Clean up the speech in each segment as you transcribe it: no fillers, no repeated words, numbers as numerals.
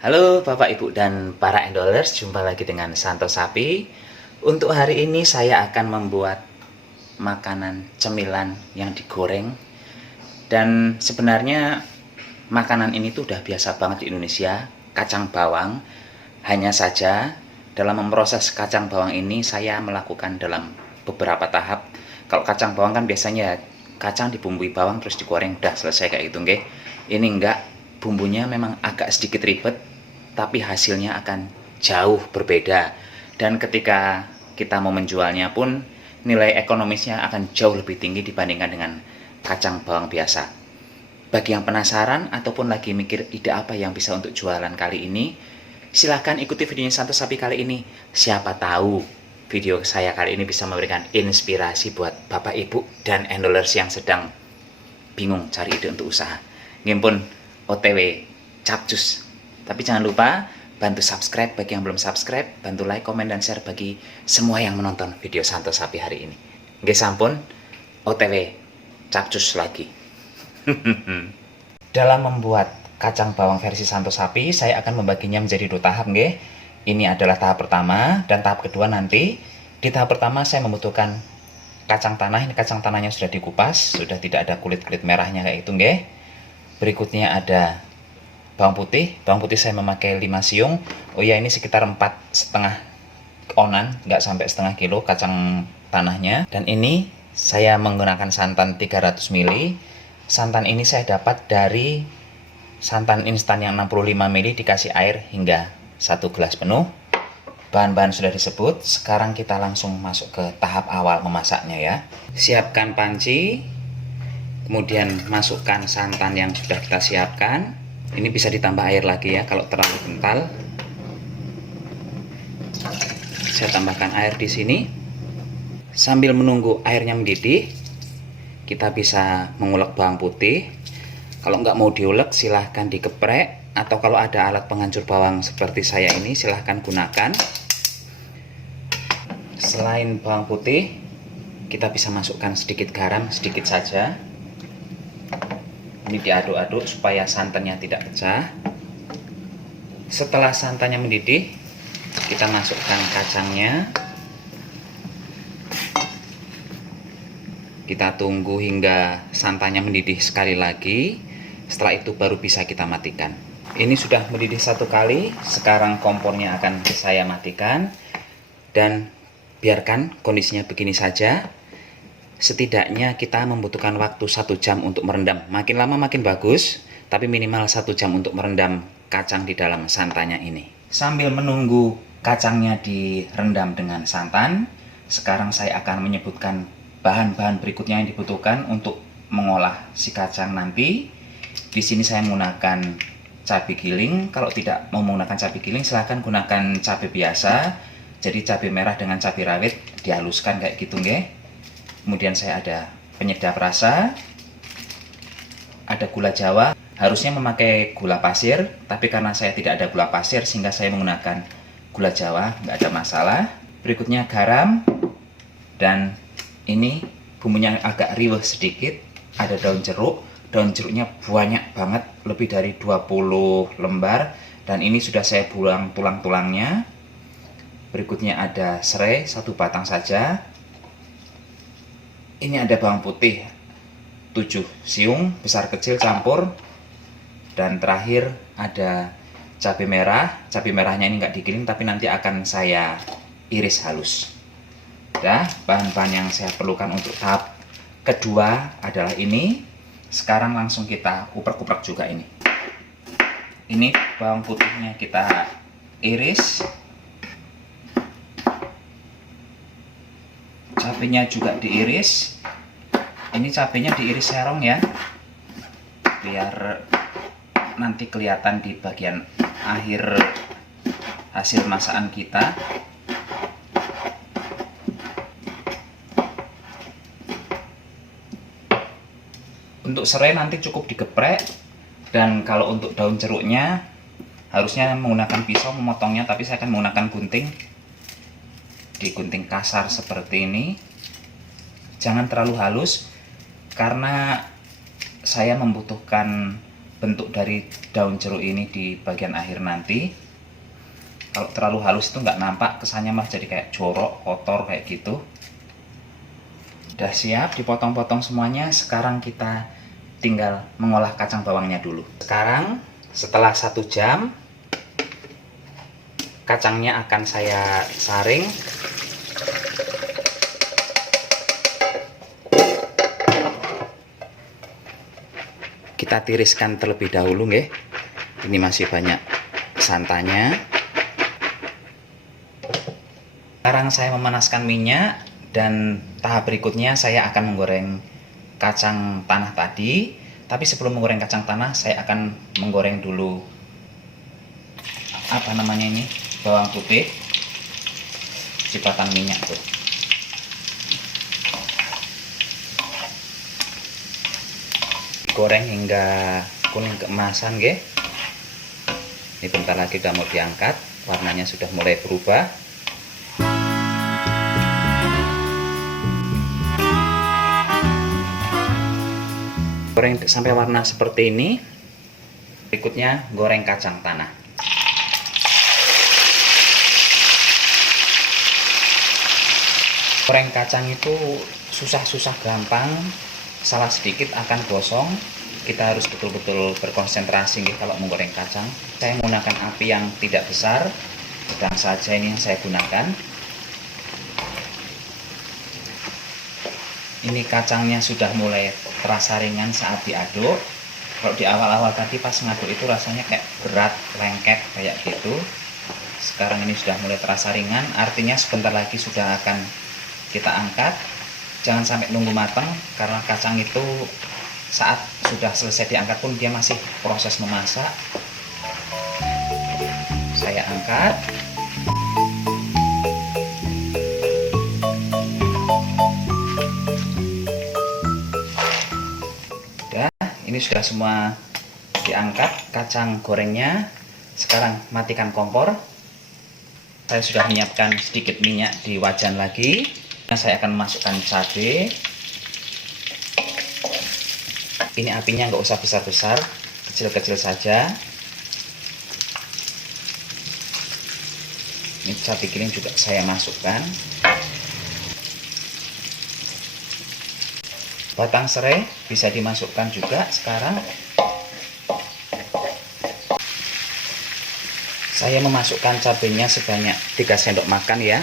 Halo Bapak Ibu dan para endolers, jumpa lagi dengan Santo Sapi. Untuk hari ini saya akan membuat makanan cemilan yang digoreng. Dan sebenarnya makanan ini tuh udah biasa banget di Indonesia, kacang bawang. Hanya saja dalam memproses kacang bawang ini saya melakukan dalam beberapa tahap. Kalau kacang bawang kan biasanya kacang dibumbui bawang terus digoreng, udah selesai kayak gitu, nggih. Ini enggak, bumbunya memang agak sedikit ribet, tapi hasilnya akan jauh berbeda. Dan ketika kita mau menjualnya pun nilai ekonomisnya akan jauh lebih tinggi dibandingkan dengan kacang bawang biasa. Bagi yang penasaran ataupun lagi mikir ide apa yang bisa untuk jualan kali ini, silahkan ikuti videonya Santo Sapi kali ini. Siapa tahu video saya kali ini bisa memberikan inspirasi buat Bapak Ibu dan endolers yang sedang bingung cari ide untuk usaha. Ngimpun OTW capcus. Tapi jangan lupa bantu subscribe bagi yang belum subscribe, bantu like, komen, dan share bagi semua yang menonton video Santo Sapi hari ini. Nggih sampun, OTW capcus lagi. Dalam membuat kacang bawang versi Santo Sapi, saya akan membaginya menjadi 2 tahap, nggih. Ini adalah tahap pertama dan tahap kedua nanti. Di tahap pertama saya membutuhkan kacang tanah. Ini kacang tanahnya sudah dikupas, sudah tidak ada kulit-kulit merahnya kayak itu, nggih. Berikutnya ada bawang putih saya memakai 5 siung. Oh ya, ini sekitar 4,5 onan, nggak sampai setengah kilo kacang tanahnya. Dan ini saya menggunakan santan 300 ml. Santan ini saya dapat dari santan instan yang 65 ml dikasih air hingga 1 gelas penuh. Bahan-bahan sudah disebut, sekarang kita langsung masuk ke tahap awal memasaknya ya. Siapkan panci, kemudian masukkan santan yang sudah kita siapkan. Ini bisa ditambah air lagi ya kalau terlalu kental. Saya tambahkan air di sini. Sambil menunggu airnya mendidih, kita bisa mengulek bawang putih. Kalau nggak mau diulek silahkan dikeprek, atau kalau ada alat penghancur bawang seperti saya ini silahkan gunakan. Selain bawang putih, kita bisa masukkan sedikit garam, sedikit saja. Ini diaduk-aduk supaya santannya tidak pecah. Setelah santannya mendidih, kita masukkan kacangnya. Kita tunggu hingga santannya mendidih sekali lagi. Setelah itu baru bisa kita matikan. Ini sudah mendidih 1 kali. Sekarang kompornya akan saya matikan. Dan biarkan kondisinya begini saja. Setidaknya kita membutuhkan waktu 1 jam untuk merendam. Makin lama makin bagus, tapi minimal 1 jam untuk merendam kacang di dalam santannya ini. Sambil menunggu kacangnya direndam dengan santan, sekarang saya akan menyebutkan bahan-bahan berikutnya yang dibutuhkan untuk mengolah si kacang nanti. Di sini saya menggunakan cabai giling. Kalau tidak mau menggunakan cabai giling, silahkan gunakan cabai biasa. Jadi cabai merah dengan cabai rawit dihaluskan kayak gitu, nggih. Kemudian saya ada penyedap rasa, ada gula jawa. Harusnya memakai gula pasir, tapi karena saya tidak ada gula pasir sehingga saya menggunakan gula jawa, nggak ada masalah. Berikutnya garam, dan ini bumbunya agak riweh sedikit. Ada daun jeruk. Daun jeruknya banyak banget, lebih dari 20 lembar. Dan ini sudah saya buang tulang-tulangnya. Berikutnya ada serai, 1 batang saja. Ini ada bawang putih 7 siung, besar kecil campur. Dan terakhir ada cabai merah. Cabai merahnya ini nggak digiling, tapi nanti akan saya iris halus. Nah, bahan-bahan yang saya perlukan untuk tahap kedua adalah ini. Sekarang langsung kita uprek-uprek juga ini. Ini bawang putihnya kita iris. Cabenya juga diiris. Ini cabenya diiris serong ya, biar nanti kelihatan di bagian akhir hasil masakan kita. Untuk serai nanti cukup digeprek. Dan kalau untuk daun jeruknya harusnya menggunakan pisau memotongnya, tapi saya akan menggunakan gunting. Digunting kasar seperti ini. Jangan terlalu halus karena saya membutuhkan bentuk dari daun jeruk ini di bagian akhir nanti. Kalau terlalu halus itu nggak nampak, kesannya malah jadi kayak jorok, kotor kayak gitu. Udah siap dipotong-potong semuanya. Sekarang kita tinggal mengolah kacang bawangnya dulu. Sekarang setelah 1 jam, kacangnya akan saya saring. Kita tiriskan terlebih dahulu nggih. Ini masih banyak santannya. Sekarang saya memanaskan minyak dan tahap berikutnya saya akan menggoreng kacang tanah tadi. Tapi sebelum menggoreng kacang tanah, saya akan menggoreng dulu apa namanya ini, bawang putih, cipratan minyak tuh. Goreng hingga kuning keemasan, nggih. Ini bentar lagi udah mau diangkat, warnanya sudah mulai berubah. Goreng sampai warna seperti ini. Berikutnya goreng kacang tanah. Goreng kacang itu susah-susah gampang, salah sedikit akan gosong. Kita harus betul-betul berkonsentrasi kalau menggoreng kacang. Saya menggunakan api yang tidak besar, sedang saja ini yang saya gunakan. Ini kacangnya sudah mulai terasa ringan saat diaduk. Kalau di awal-awal tadi pas ngaduk itu rasanya kayak berat, lengket kayak gitu. Sekarang ini sudah mulai terasa ringan, artinya sebentar lagi sudah akan kita angkat. Jangan sampai nunggu matang, karena kacang itu saat sudah selesai diangkat pun dia masih proses memasak. Saya angkat. Ini sudah semua diangkat kacang gorengnya. Sekarang matikan kompor. Saya sudah menyiapkan sedikit minyak di wajan lagi. Nah, saya akan masukkan cabai. Ini apinya nggak usah besar-besar, kecil-kecil saja. Ini cabai giling juga saya masukkan. Batang serai bisa dimasukkan juga sekarang. Saya memasukkan cabenya sebanyak 3 sendok makan ya.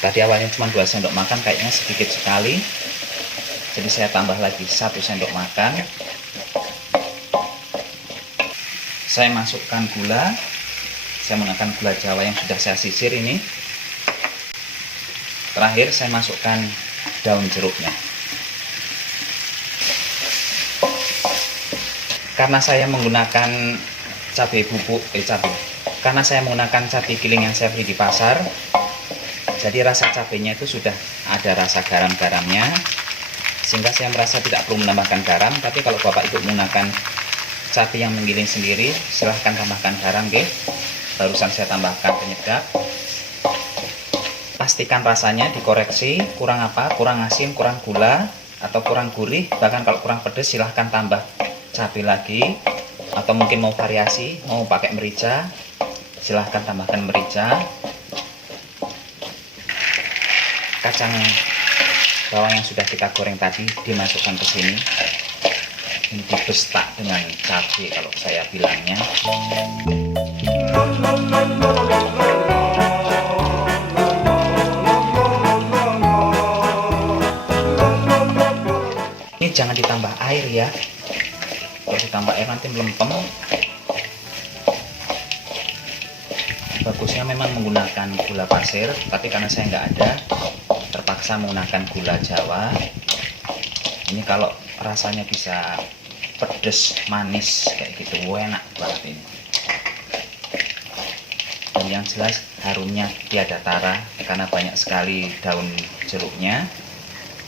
Tadi awalnya cuma 2 sendok makan, kayaknya sedikit sekali. Jadi saya tambah lagi 1 sendok makan. Saya masukkan gula. Saya menggunakan gula Jawa yang sudah saya sisir ini. Terakhir saya masukkan daun jeruknya. Karena saya menggunakan cabai bubuk, karena saya menggunakan cabai giling yang saya beli di pasar, jadi rasa cabainya itu sudah ada rasa garam-garamnya, sehingga saya merasa tidak perlu menambahkan garam. Tapi kalau Bapak Ibu menggunakan cabai yang menggiling sendiri, silahkan tambahkan garam, nggih. Barusan saya tambahkan penyedap. Pastikan rasanya dikoreksi, kurang apa, kurang asin, kurang gula, atau kurang gurih, bahkan kalau kurang pedas silahkan tambah cabai lagi, atau mungkin mau variasi, mau pakai merica, silahkan tambahkan merica. Kacang bawang yang sudah kita goreng tadi dimasukkan ke sini. Ini dibestak dengan cabai kalau saya bilangnya. Ini jangan ditambah air ya. Kalau ditambah air nanti melempem. Bagusnya memang menggunakan gula pasir, tapi karena saya nggak ada, terpaksa menggunakan gula Jawa. Ini kalau rasanya bisa pedes, manis kayak gitu, enak banget ini. Dan yang jelas harumnya tiada tara karena banyak sekali daun jeruknya.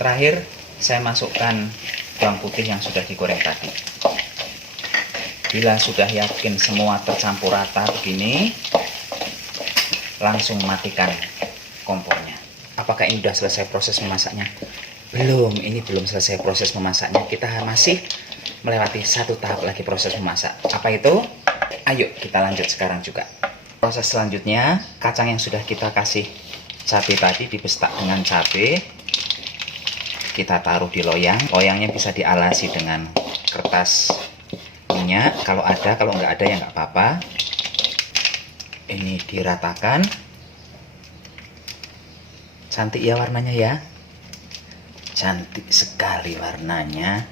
Terakhir saya masukkan bawang putih yang sudah digoreng tadi. Bila sudah yakin semua tercampur rata begini, langsung matikan kompornya. Apakah ini sudah selesai proses memasaknya? Belum, ini belum selesai proses memasaknya. Kita masih melewati satu tahap lagi proses memasak. Apa itu? Ayo kita lanjut sekarang juga. Proses selanjutnya, kacang yang sudah kita kasih cabai tadi dibestak dengan cabai, kita taruh di loyang. Loyangnya bisa dialasi dengan kertas minyak, kalau ada, kalau nggak ada ya nggak apa-apa. Ini diratakan. Cantik ya warnanya ya, cantik sekali warnanya.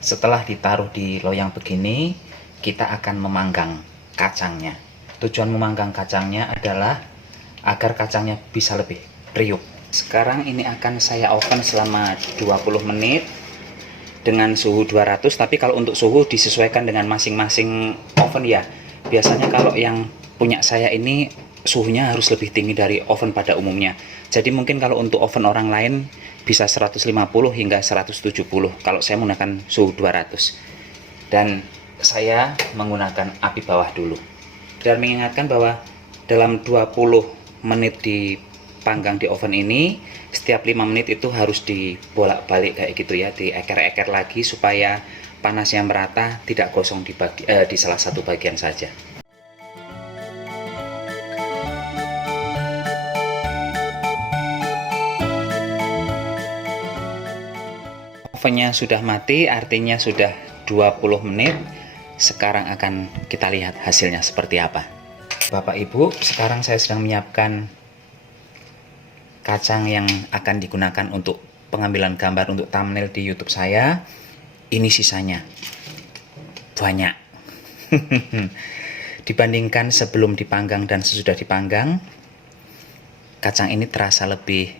Setelah ditaruh di loyang begini, kita akan memanggang kacangnya. Tujuan memanggang kacangnya adalah agar kacangnya bisa lebih riuh. Sekarang ini akan saya oven selama 20 menit dengan suhu 200, tapi kalau untuk suhu disesuaikan dengan masing-masing oven ya. Biasanya kalau yang punya saya ini suhunya harus lebih tinggi dari oven pada umumnya. Jadi mungkin kalau untuk oven orang lain bisa 150 hingga 170. Kalau saya menggunakan suhu 200. Dan saya menggunakan api bawah dulu. Dan mengingatkan bahwa dalam 20 menit dipanggang di oven ini, setiap 5 menit itu harus dibolak-balik kayak gitu ya, dieker-eker lagi supaya panasnya merata, tidak gosong di salah satu bagian saja. Ovennya sudah mati, artinya sudah 20 menit. Sekarang akan kita lihat hasilnya seperti apa. Bapak Ibu, sekarang saya sedang menyiapkan kacang yang akan digunakan untuk pengambilan gambar untuk thumbnail di YouTube saya. Ini sisanya banyak. Dibandingkan sebelum dipanggang dan sesudah dipanggang, kacang ini terasa lebih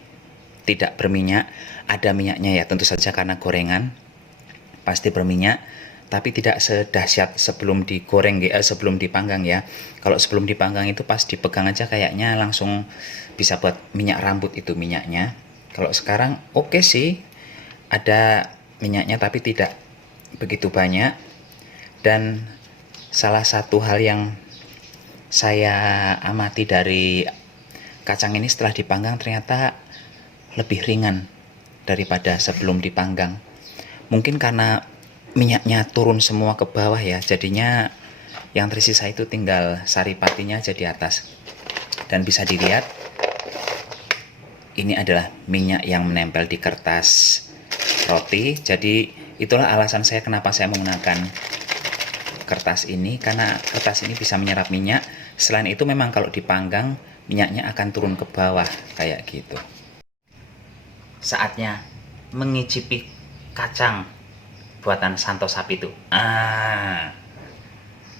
tidak berminyak. Ada minyaknya ya, tentu saja karena gorengan pasti berminyak, tapi tidak sedahsyat sebelum digoreng, sebelum dipanggang ya. Kalau sebelum dipanggang itu pas dipegang aja kayaknya langsung bisa buat minyak rambut itu minyaknya. Kalau sekarang oke sih, ada minyaknya tapi tidak begitu banyak. Dan salah satu hal yang saya amati dari kacang ini setelah dipanggang ternyata lebih ringan daripada sebelum dipanggang. Mungkin karena minyaknya turun semua ke bawah ya, jadinya yang tersisa itu tinggal saripatinya aja di atas. Dan bisa dilihat, ini adalah minyak yang menempel di kertas roti. Jadi itulah alasan saya kenapa saya menggunakan kertas ini, karena kertas ini bisa menyerap minyak. Selain itu memang kalau dipanggang minyaknya akan turun ke bawah kayak gitu. Saatnya mengicipi kacang buatan Santo Sapi itu.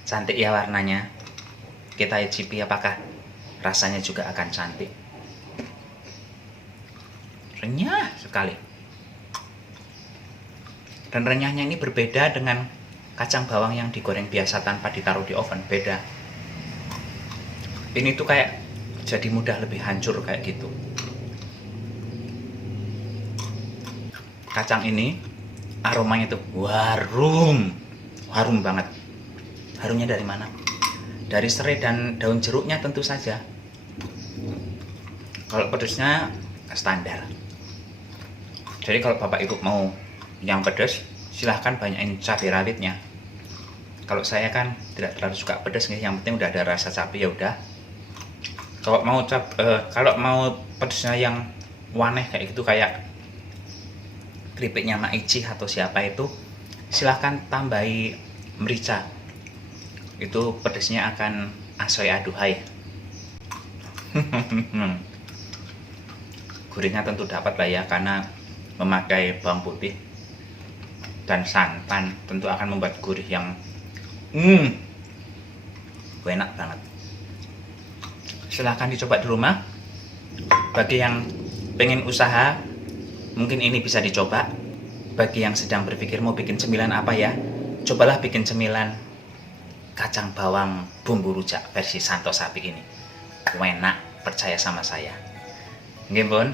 Cantik ya warnanya. Kita icipi apakah rasanya juga akan cantik. Renyah sekali. Dan renyahnya ini berbeda dengan kacang bawang yang digoreng biasa tanpa ditaruh di oven. Beda. Ini tuh kayak jadi mudah lebih hancur kayak gitu. Kacang ini aromanya tuh harum banget. Harumnya dari mana? Dari serai dan daun jeruknya tentu saja. Kalau pedesnya standar. Jadi kalau Bapak Ibu mau yang pedas, silahkan banyakin cabai rawitnya. Kalau saya kan tidak terlalu suka pedas nih, yang penting udah ada rasa cabai ya udah. Kalau mau pedasnya yang waneh kayak gitu, kayak keripiknya Maici atau siapa itu, silahkan tambahi merica. Itu pedasnya akan asoy aduhai. Gurihnya tentu dapat lah ya, karena memakai bawang putih dan santan tentu akan membuat gurih yang enak banget. Silahkan dicoba di rumah. Bagi yang pengen usaha, mungkin ini bisa dicoba. Bagi yang sedang berpikir mau bikin cemilan apa ya, cobalah bikin cemilan kacang bawang bumbu rujak versi Santo Sapi ini. Enak, percaya sama saya. Nggih, Bun.